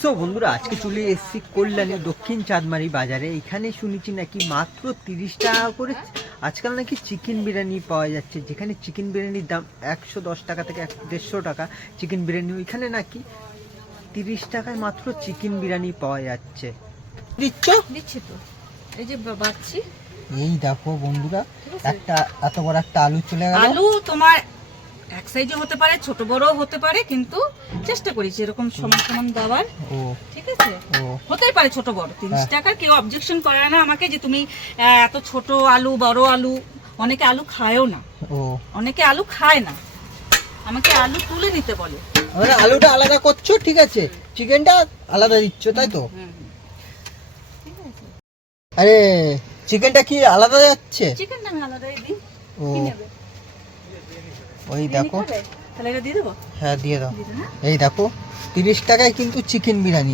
So বন্ধুরা, আজকে চলে এসেছি কল্যাণী দক্ষিণ চাঁদমারি বাজারে। এখানে শুনেছি নাকি মাত্র 30 টাকা করে আজকাল নাকি চিকেন বিরিয়ানি পাওয়া যাচ্ছে, যেখানে চিকেন বিরিয়ানির দাম 110 টাকা থেকে 150 টাকা চিকেন বিরিয়ানি। ওইখানে নাকি 30 টাকায় মাত্র চিকেন বিরিয়ানি পাওয়া যাচ্ছে। দিচ্ছি তো, এই যে বাচ্ছি। এই দেখো বন্ধুরা, একটা এত বড় একটা আলু চলে গেল। আলু তোমার এক সাইজে হতে পারে, ছোট বড় হতে পারে, কিন্তু চেষ্টা করেছি এরকম সমান সমান দেওয়ার। ও ঠিক আছে, ও হতেই পারে ছোট বড়। 30 টাকার কেউ অবজেকশন করে না আমাকে যে তুমি এত ছোট আলু বড় আলু। অনেকে আলু খায়ও না, ও অনেকে আলু খায় না, আমাকে আলু তুলে নিতে বলে। মানে আলুটা আলাদা করছো, ঠিক আছে, চিকেনটা আলাদা দিচ্ছ, তাই তো? ঠিক আছে, আরে চিকেনটা কি আলাদা যাচ্ছে? চিকেন আমি আলাদাই দিই। ও কি নেবে? ওই বিরিয়ানি দেখো, খাবে? তাহলে এটা দিয়ে দেবো। হ্যাঁ দিয়ে দাও। দিয়ে দেবো, হ্যাঁ? এই দেখো 30 টাকায় কিন্তু চিকেন বিরিয়ানি।